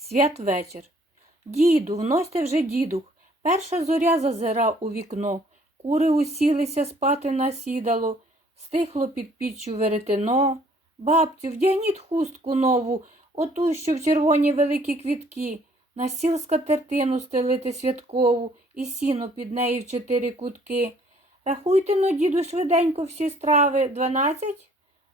Святвечір. Діду, вносьте вже дідух. Перша зоря зазира у вікно. Кури усілися спати на сідало, стихло під піччю веретено. Бабцю, вдягніть хустку нову, оту, що в червоні великі квітки, на стіл скатертину стелити святкову і сіно під неї в чотири кутки. Рахуйте но, діду, швиденько всі страви. Дванадцять?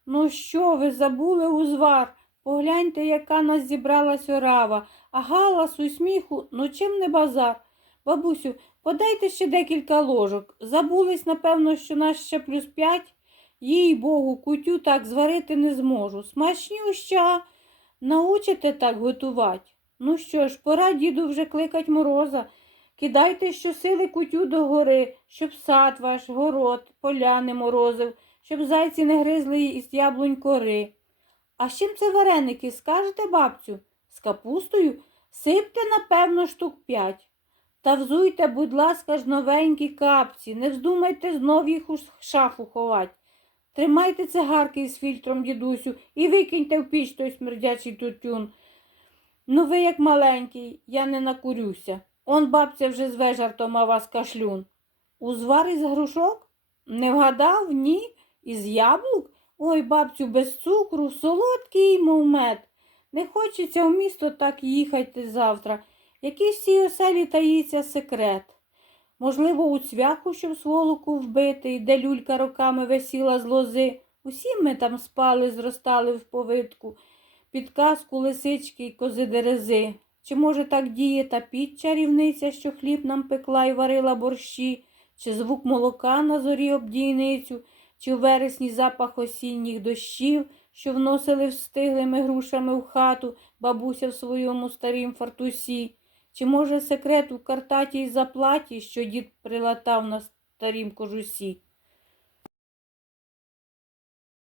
Ну що ви забули узвар? Погляньте, яка нас зібралась орава, а галасу й сміху, ну чим не базар. Бабусю, подайте ще декілька ложок. Забулись, напевно, що нас ще плюс п'ять. Їй богу, кутю так зварити не зможу. Смачнюща. Научите так готувати. Ну що ж, пора діду вже кликать мороза. Кидайте щосили кутю до гори, щоб сад ваш, город, поляни морозив, щоб зайці не гризли із яблунь кори. А з чим це вареники, скажете, бабцю? З капустою? Сипте, напевно, штук п'ять. Та взуйте, будь ласка, ж новенькі капці, не вздумайте знов їх у шафу ховать. Тримайте цигарки з фільтром, дідусю, і викиньте в піч той смердячий тютюн. Ну ви як маленький, я не накурюся. Он бабця вже зве жартома вас кашлюн. Узвар із грушок? Не вгадав, ні? Із яблук? Ой, бабцю, без цукру, солодкий, мов мед. Не хочеться в місто так їхати завтра. Який в цій оселі таїться секрет. Можливо, у цвяху, щоб сволоку вбити, де люлька роками висіла з лози. Усі ми там спали, зростали в повитку, під казку лисички й кози дерези. Чи може так діє та піч чарівниця, що хліб нам пекла й варила борщі, чи звук молока на зорі обдійницю, чи в вересні запах осінніх дощів, що вносили встиглими грушами в хату бабуся в своєму старім фартусі. Чи може секрет у картатій заплаті, що дід прилатав на старім кожусі?